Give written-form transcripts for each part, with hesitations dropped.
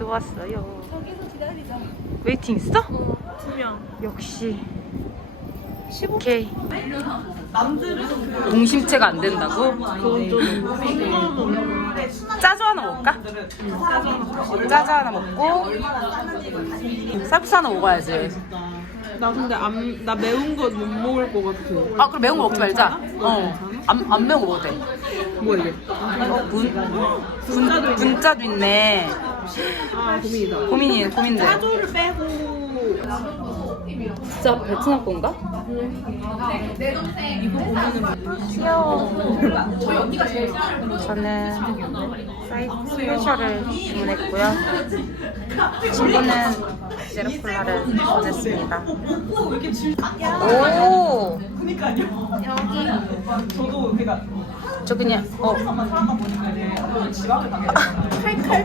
저희도 왔어요. 저기서 기다리자. 웨이팅 있어? 2명. 역시. 오케이. 동심체가 안 된다고? 그건 좀. 짜조 하나 먹을까? 짜조 하나 먹고 쌀국수 하나 먹어야지. 나 근데 나 매운 거 못 먹을 것 같아. 아 그럼 매운 거 먹지 말자. 안 매운 거 먹어도 돼. 뭐 이게? 분짜도 있네. 아 고민이다. 고민돼. 짜조를 빼고. 진짜 베트남 건가? 이거 보면은 귀여워. 저는 스페셜을 주문했고요. 친구는 제로콜라를 보냈습니다. 오. 저 그냥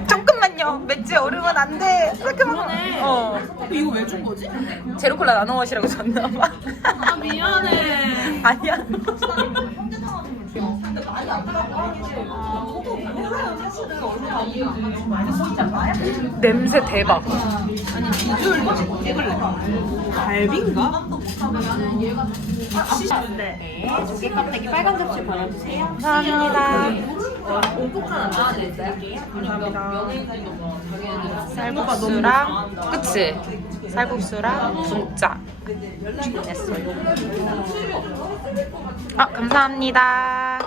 조금만요. 맥주에 얼으면 안 돼. 잠깐만. 이거 왜 준 거지? 제로콜라 나눠 마시라고 줬나봐. 아 미안해. 아니야. 냄새 대박. 아니 비주얼도 찍을래. 갈비인가? 네. 조개 껍데기 빨간 접시 보내주세요. 감사합니다. 오복한 안 드릴까요? 감사합니다. 쌀국수랑 그치? 쌀국수랑 분짜 주문했어요. 아 감사합니다.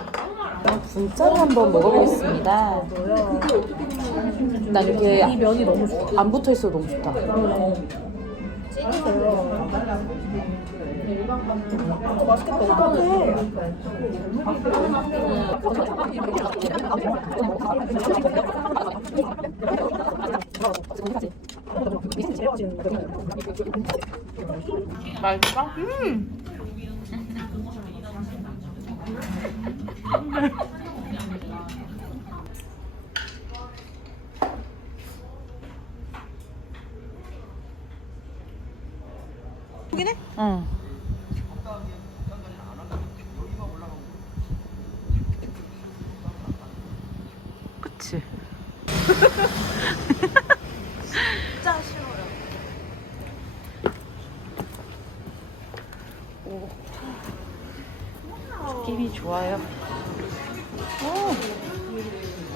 분짜를 한번 먹어보겠습니다. 난 이렇게 이 면이 너무 좋다. 안 붙어 있어 너무 좋다. 맛있겠다. 어떡해. 맛있어? 여긴 해? 응. 그치? 진짜 싫어요. 오. 느낌이 좋아요. 오.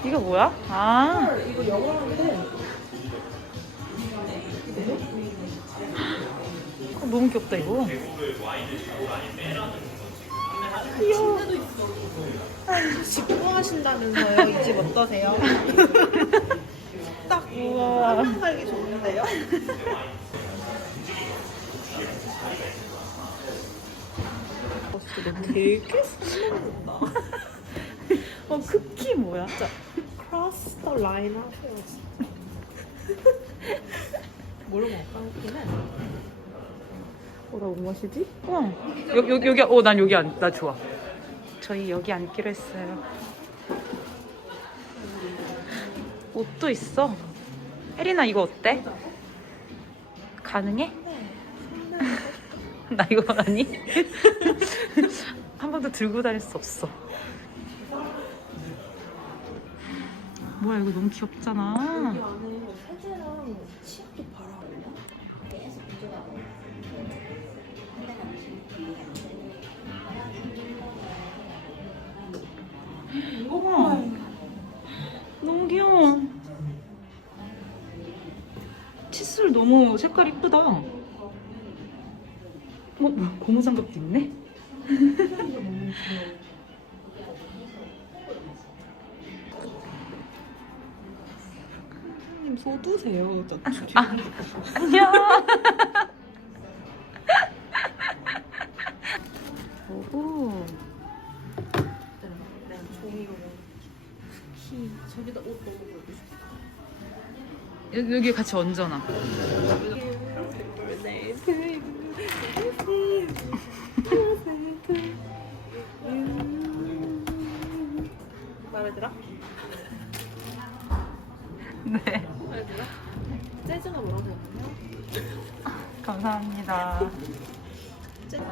이거 뭐야? 아. 이거 영어인데. 너무 귀엽다 이거. 귀여워. 직구하신다면서요? 이 집 어떠세요? 딱 우와. 살기 좋은데요? 진짜 너 되게 설렌다. 쿠키 뭐야? 진짜 cross the line 하세요. 뭐로 먹을까? 쿠키는? 나 뭐 마시지? 여기 난 여기 나 좋아. 저희 여기 앉기로 했어요. 옷도 있어. 혜린아 이거 어때? 가능해? 나 이거 아니? 한 번도 들고 다닐 수 없어. 뭐야 이거 너무 귀엽잖아. 여기 안에 세제랑 치약도 팔아. 우와 너무 귀여워. 칫솔 너무 색깔 이쁘다. 고무장갑도 있네. 선생님 쏟으세요. 안녕. 오호. 종이로 키 저기다 옷 넣어보고 싶어. 여기 같이 얹어놔. 마음에 들어? 네. 마음에 들어? 재즈가 뭐라고 했냐? 감사합니다. 재즈.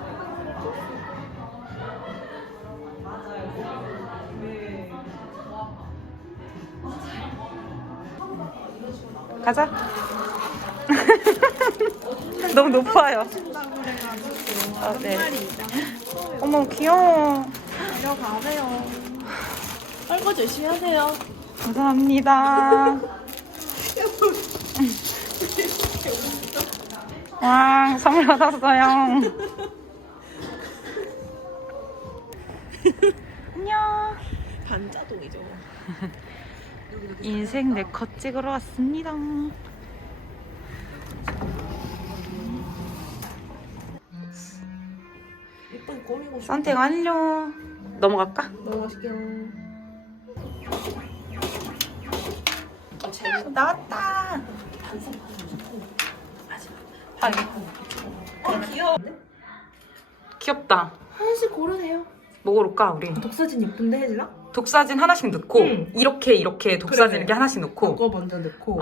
가자. 너무 높아요. 네. 어머 귀여워. 내려가세요. 설거지 열심히 하세요. 감사합니다. 와, 선물 받았어요. 안녕. 반자동이죠. 인생 4컷 찍으러 왔습니다. 예쁘게 꾸미고 싶어. 선택 완료. 넘어갈까? 너무 맛있게요. 나왔다. 귀여워. 귀엽다. 하나씩 고르세요. 뭐 고를까 우리? 독사진 예쁜데 혜진아? 독사진 하나씩 넣고 응. 이렇게 독사진 그래. 이렇게 하나씩 넣고 그거 먼저 넣고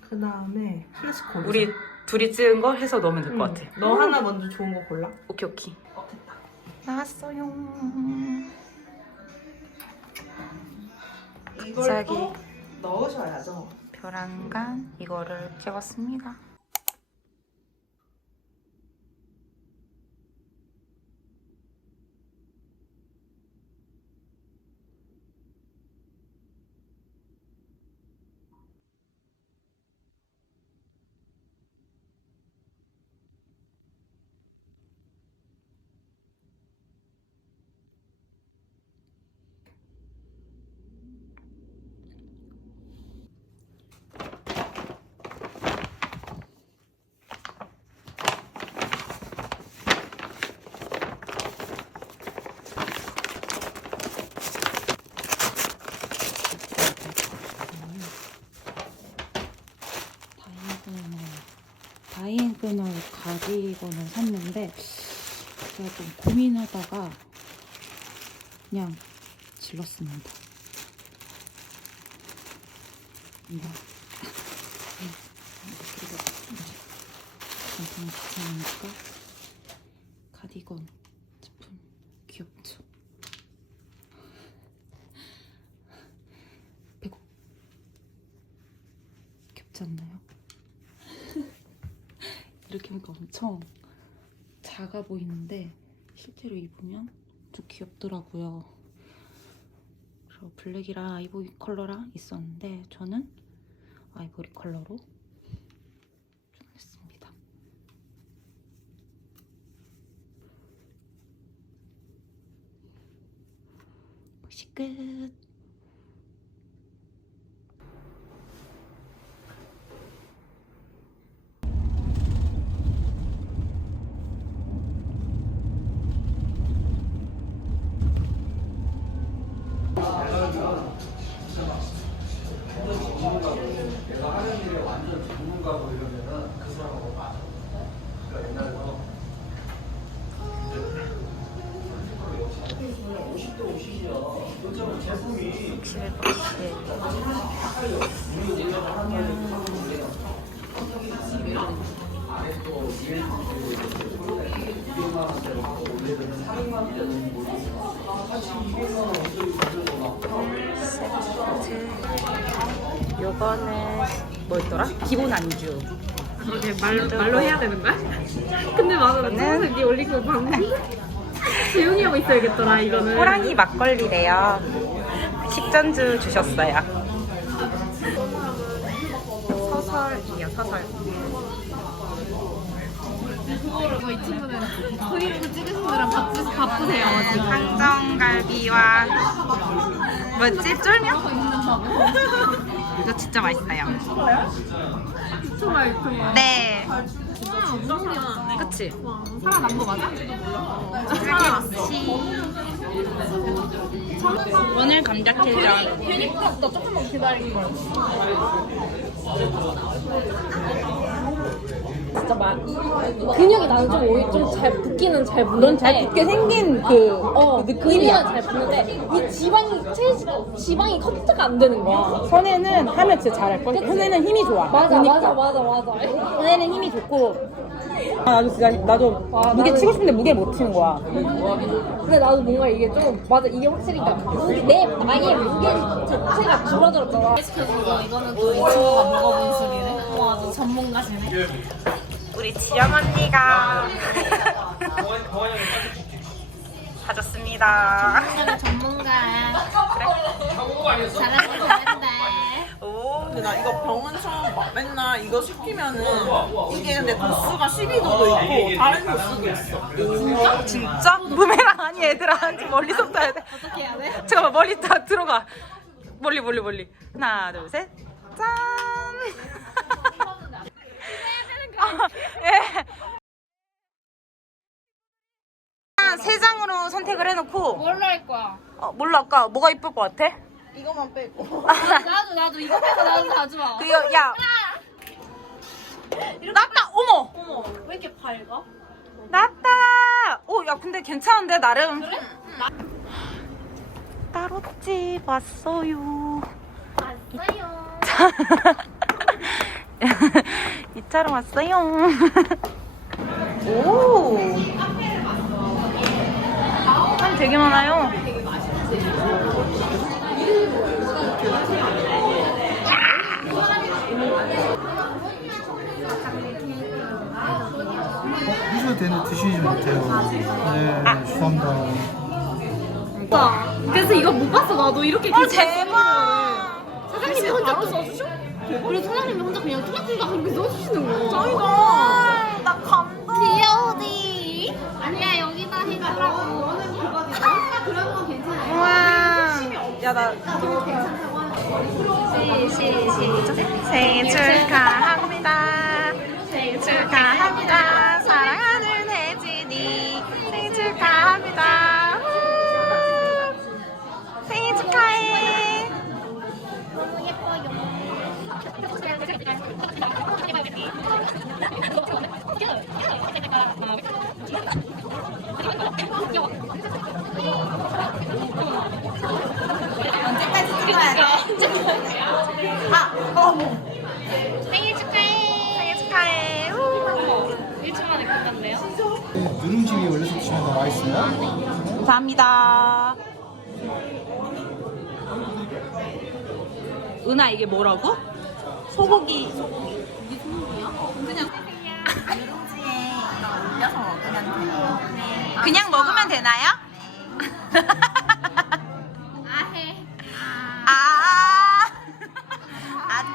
그 다음에 하나씩 고르자. 우리 둘이 찍은 거 해서 넣으면 될 것 같아. 너 하나 먼저 좋은 거 골라. 오케이. 됐다. 나왔어요. 이걸 갑자기 또 넣으셔야죠. 벼랑간 이거를 찍었습니다. 다이애고널 가디건을 샀는데 제가 좀 고민하다가 그냥 질렀습니다. 이거 엄청 귀찮으니까 가디건 제품 귀엽죠? 배고 귀엽지 않나요? 이렇게 보니까 엄청 작아 보이는데 실제로 입으면 좀 귀엽더라고요. 그리고 블랙이랑 아이보리 컬러랑 있었는데 저는 아이보리 컬러로 주문했습니다. 보시 끝. 요거는 뭐였더라? 기본 안주. 그러게 말로 해야 되는 거야? 근데 맞아 나 처음에 네 올린 거 봤는데 조용히 하고 있어야겠더라 이거는. 호랑이 막걸리래요. 식전주 주셨어요. 서설이요, 서설. 이 친구는 브이로그 찍으시느라 바쁘세요 지금. 항정갈비와 뭐지? 쫄면? 이거 진짜 맛있어요. 정말 그만. 네. 무서워. 그치? 살아난 거 맞아? 오늘 감자캐전. 괜히 나 조금만 기다린 걸. 진짜 근육이 나는 좀 오히려 좀 잘 붙기는 잘 붙는데 넌 잘 붙게 생긴 그 느낌이야. 잘 붙는데 이 지방이 컨트가 안 되는 거야. 선혜는 하면 진짜 잘할 걸. 선혜는 힘이 좋아. 맞아. 선혜는 힘이 좋고. 나도 무게 치고 싶은데 무게 못 치는 거야. 근데 나도 뭔가 이게 좀 맞아 이게 확실히 내 나의 무게 자체가 줄어들었잖아. 이거는 또 이 친구가 먹어본 술이네. 아주 전문가시네. 우리 지영 언니가 사줬습니다. 오늘은 전문가. 잘하는 거 잘한다. 오. 근데 나 이거 병원 처음 봐. 맨날 이거 시키면은 이게 근데 도수가 12도도 있고 다른 도수도 있어. 진짜? 부메랑 아니 얘들아. 좀 멀리서 타야 돼. 어떻게 해야 돼? 잠깐만 멀리 다 들어가. 멀리. 하나 둘 셋. 짠. 예. 세 장으로 선택을 해놓고 뭘로 할 거야? 몰라 아까 뭐가 이쁠 것 같아? 이거만 빼고. 나도 이거 빼고 나도 다 좋아. 그거 야 낫다 어머 어머 왜 이렇게 밝아? 낫다 야 근데 괜찮은데 나름 그래? 따로집 왔어요. 왔어요. 2차로 왔어요. 오 사람 되게 많아요. 하셔도 되는데 드시지 못해요. 네, 죄송합니다. 그래서 이거 못 봤어 나도 이렇게. 대박. 사장님이 혼자 써주셔? 그리고 사장님이 혼자 그냥 뚜각뚜각 그렇게 써주시는 거. 짱이다. 나 감동. 귀여우디. 아니야 여기다 해달라고. 그런 건 괜찮아요. 우와. 야나 생일 축하합니다. 생일 축하합니다. 사랑하는 혜진이 생일 축하합니다. 생일 축하해. 너무 예뻐요. 언제까지 찍어야 돼? 생일 축하해. 생일 축하해. 1초 만에 끝났네요. 누룽지 올려서 드시면 더 맛있어요. 감사합니다. 은하 이게 뭐라고? 소고기. 이게 소고기야? 그냥 누룽지에 이거 올려서 먹으면 돼요. 그냥 먹으면 되나요? 아해.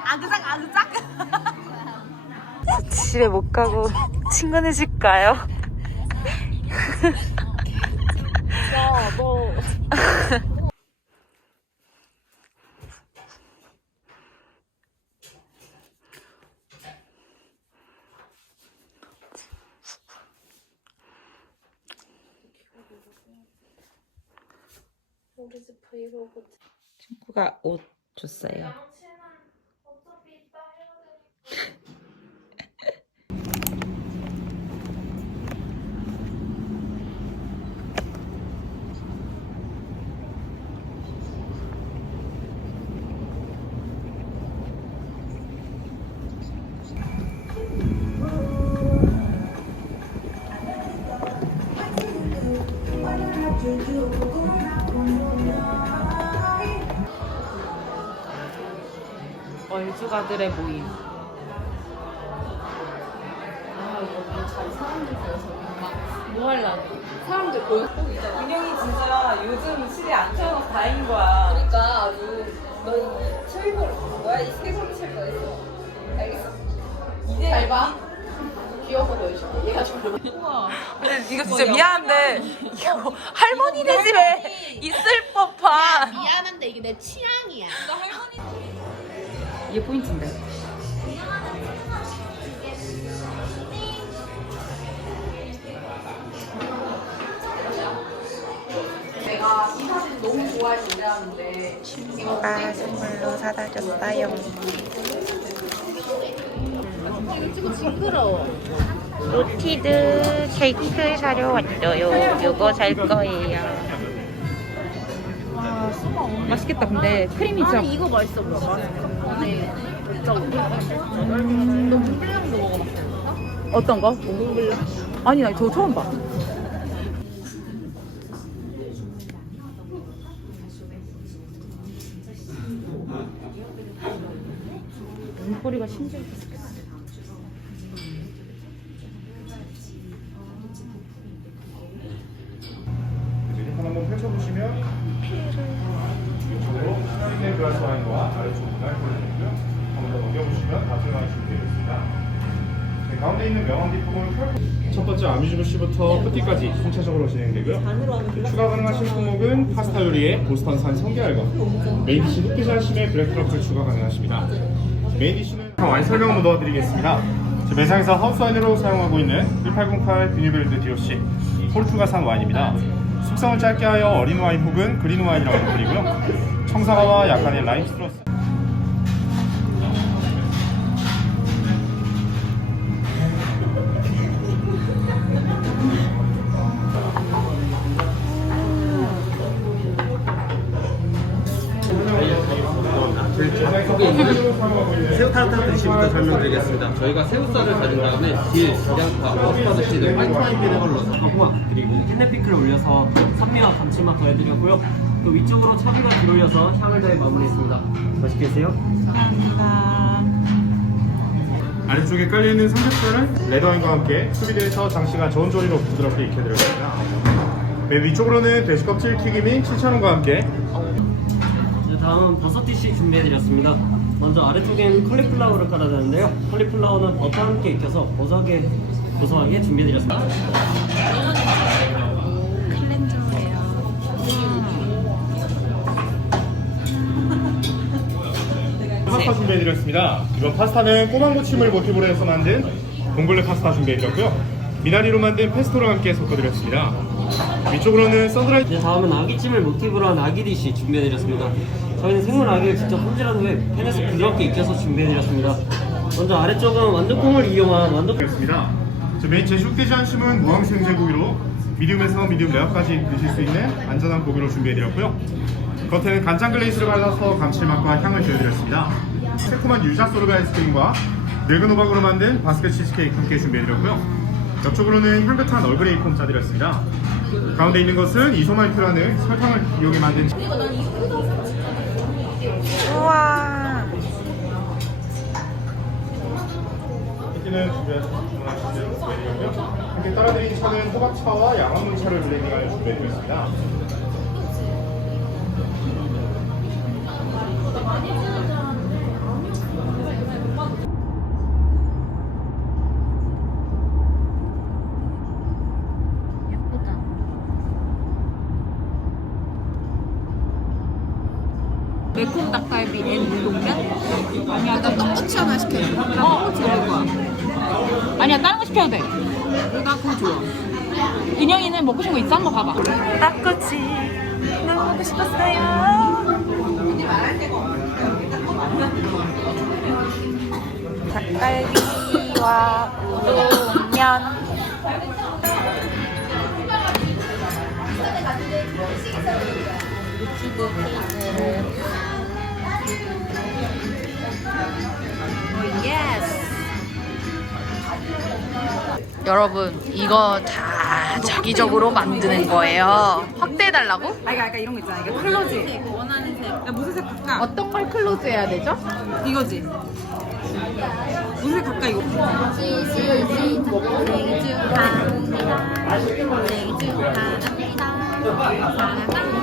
아그작. 집에 못 가고 친구네 집 가요. 친구가 옷 줬어요. 얼주가들의 모임. 뭐 하려고? 사람들 보여. 민영이 진짜 요즘 시대 안 태어나서 다행인 거야. 그러니까 아주 너 실버 뭐야 이 스케줄을 칠 거였어. 알겠어? 이제 잘 봐. 귀여워 보여줄게. 얘가 좀. 우와. 근데 이거 진짜 미안한데 이거 할머니네 집에 있을 법한. 미안한데 이게 내 취향이야. 이게 포인트인데. 내가 이 사진 너무 좋아해서 노래하는데 친구가 선물로 사다 줬어요. 이거 찍고 징그러워. 로티드 케이크 사러 왔어요. 요거 살 거예요. 와, 맛있겠다. 근데 크림이 진짜. 아니 이거 맛있어 보여. 네. 진짜 너 몽블랑도 먹어봤어? 어떤 거? 아니, 나 저 처음 봐. 눈꼬리가 신기하게 생겼어. 한번 더 넘겨보시면 다 들어가시면 되겠습니다. 네, 가운데 있는 명함 품목은 첫 번째 아뮤즈부시부터 푸티까지 총체적으로 진행되고요. 추가 가능하신 품목은 파스타 요리에 보스턴산 성게알과 메인 디시 흑기자심의 블랙 트러플 추가 가능하십니다. 메인 디시는 와인 설명 한번 넣어드리겠습니다. 매장에서 하우스 와인으로 사용하고 있는 1808 비뉴벨드 DOC 포르투갈산 와인입니다. 숙성을 짧게 하여 어린 와인 혹은 그린 와인이라고 부르고요. 청사과와 약간의 라임 스트러스. 새우 타르타르 디시부터 설명드리겠습니다. 저희가 새우살을 다진 다음에 딜, 양파, 머스타드 시드, 화이트 와인 비네거를 넣어서 홍합 그리고 캔네피클을 올려서 산미와 감칠맛 더해드렸고요. 그 위쪽으로 차비가 들어올려서 향을 더해 마무리했습니다. 맛있게 드세요. 아래쪽에 깔려있는 삼겹살은 레드와인과 함께 수비대에서 장시간 저온 조리로 부드럽게 익혀드렸습니다. 맨 위쪽으로는 돼지 껍질 튀김인 7,000원과 함께 이제 다음은 버섯 디시 준비해드렸습니다. 먼저 아래쪽엔 컬리플라워를 깔아주는데요. 컬리플라워는 버터와 함께 익혀서 고소하게 준비해드렸습니다. 파스타 준비해드렸습니다. 이번 파스타는 꼬망고침을 모티브로 해서 만든 봉골레 파스타 준비해드렸고요. 미나리로 만든 페스토랑 함께 섞어드렸습니다. 위쪽으로는 썬드라이. 이제 다음은 아기찜을 모티브로 한 아기 디시 준비해드렸습니다. 저희는 생물 아기를 직접 손질한 후에 팬에서 부드럽게 익혀서 준비해드렸습니다. 먼저 아래쪽은 완두콩을 이용한 드렸습니다. 메인 제육돼지 한심은 무항생제고기로 미디움에서 미디움 레어까지 드실 수 있는 안전한 고기로 준비해드렸고요. 겉에는 간장 글레이스를 발라서 감칠맛과 향을 더해드렸습니다. 새콤한 유자 소르가 아이스크림과 늙은 호박으로 만든 바스켓 치즈케이크 함께 준비해드렸고요. 옆쪽으로는 향긋한 얼그레이 폼 짜드렸습니다. 가운데 있는 것은 이소말큐라는 설탕을 이용해 만든 우와. 이렇게는 준비해드렸고요. 함께 따라드린 차는 호박차와 양화물차를 블렌딩하여 준비해드렸습니다. 매콤 닭갈비 앤 우동면? 아니야, 나 떡꼬치 하나 시켜. 떡꼬치 먹을 거야. 아니야, 다른 거 시켜도 돼. 나 그거 좋아. 인영이는 먹고 싶은 거 있어? 한번 가봐. 떡꼬치 너무 먹고 싶었어요. 닭갈비와 우동면. 여러분, 이거 다 자기적으로 만드는 거예요. 확대해달라고? 그러니까 이런 거 있잖아. 이게 클로즈. 원하는 색. 야, 무슨 색 갈까? 어떤 걸 클로즈 해야 되죠? 이거지. 무슨 색 갈까 이거? 생일 축하합니다. 생일 축하합니다.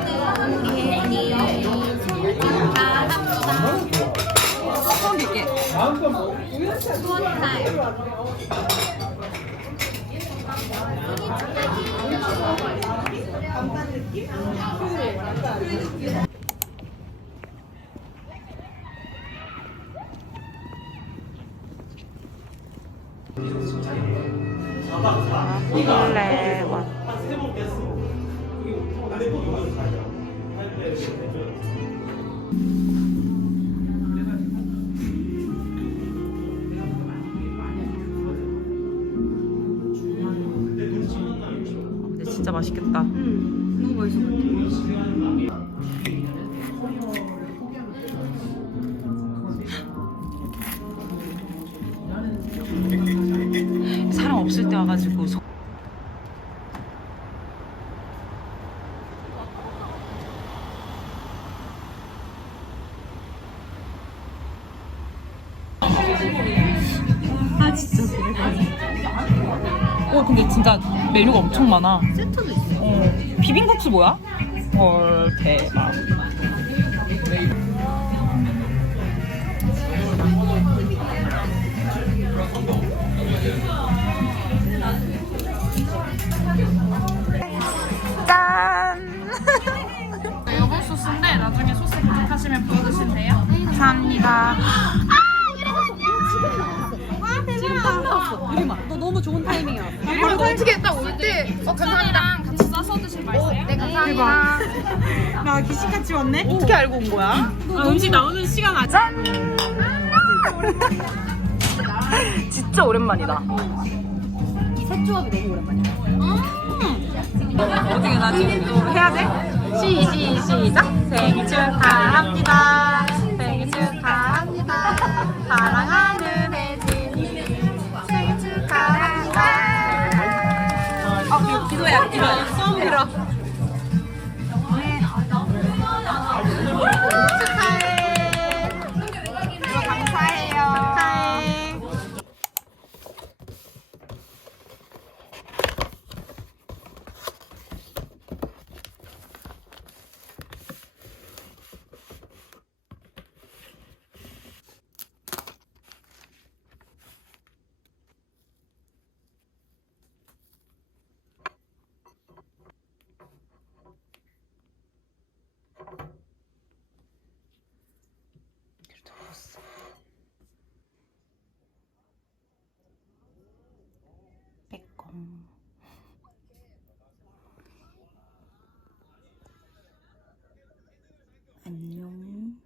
사랑하는 우리 혜니 생일 축하합니다. 처음 뵐게. 봉골레 와. 근데 진짜 맛있겠다. 너무 맛있어. 사람 없을 때 와가지고 아 진짜 그래. 근데 진짜 메뉴가 엄청 많아. 세트도 있어. 비빔국수 뭐야? 헐 대박. 감사합니다. 너 너무 좋은 타이밍이야. 어떻게 딱 올 때 감사합니다. 같이 싸서 드실 맛있어요? 네, 감사합니다. 나 귀신같이 왔네? 어떻게 알고 온 거야? 음식 나오는 시간 아직. 진짜 오랜만이다. 셋 조합이 너무 오랜만이야. 어떻게 나 지금 또 해야 돼? 시작. 생일 축하합니다. 생일 축하합니다. 사랑하는 혜진이 생일 축하합니다. 기도야. 처음 들어. 축하해. 감사해요. 축하해. 안녕.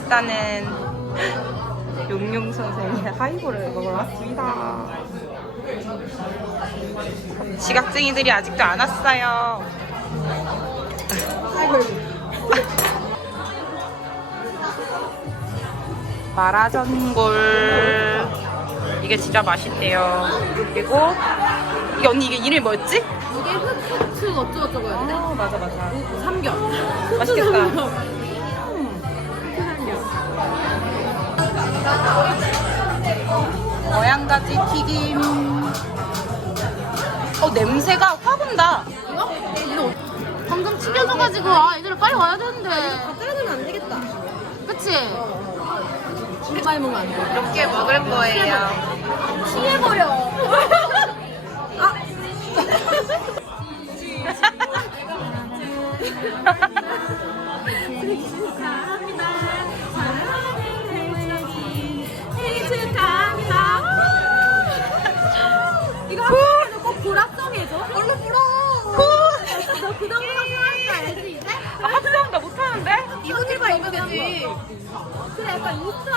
일단은 용용 선생의 하이볼을 먹으러 왔습니다. 지각쟁이들이 아직도 안 왔어요. 마라전골 이게 진짜 맛있대요. 그리고 이게 언니 이게 이름이 뭐였지? 이게 흑후추 어쩌고저쩌고였는데? 맞아. 삼겹. 맛있겠다. 어양가지 튀김. 냄새가 확 온다. 방금 튀겨져가지고 얘들아 빨리 와야 되는데. 따라가면 안 되겠다. 그치? 빨리 먹으면 안 돼. 몇 개 먹을 거예요. 취해버려. 이거 한번도 꼭 보라성이 해줘. 얼른 불어. 너그 정도 할줄 알지 이제? 합성 나 못하는데? 이분 일봐 이거 되지. 그래 약간 인스타.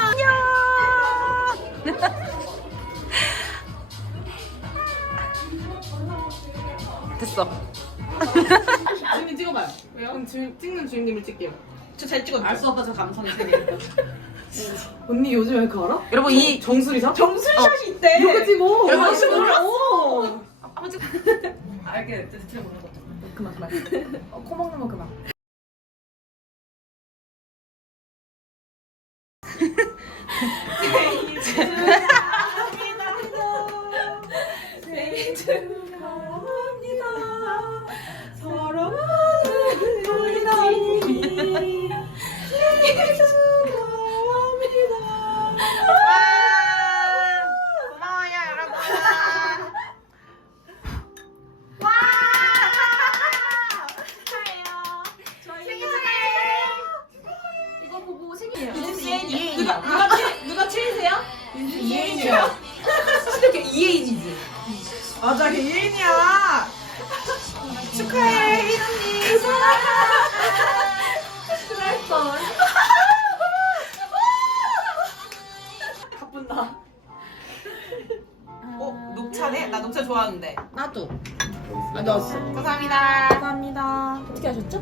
됐어. 주인님 찍어봐요. 왜요? 그럼 찍는 주인님을 찍게요. 저 잘 찍었죠? 알 수 없다 저 감성이 세계. 언니 요즘 왜 그거 알아? 여러분 이 정수리샷? 정수리샷이 있대. 이거 찍어. 여러분, 이거 몰랐어. 한번 찍. 알게 대체 모르는 거. 그만. 코 먹는 거 그만. 생일 축하합니다. 사랑하는 우리 나이 생일 축하합니다. 고마워요 여러분. 이거 보고 생일. 누가 최애세요? 이혜인이야. 이렇게 이혜인이지. 맞아, 걔 이혜인이야. 축하해, 혜인 언니. 그럴걸. 바쁜다. 녹차네? 나 녹차 좋아하는데. 나도. 아, 넣었어. 감사합니다. 감사합니다. 어떻게 하셨죠?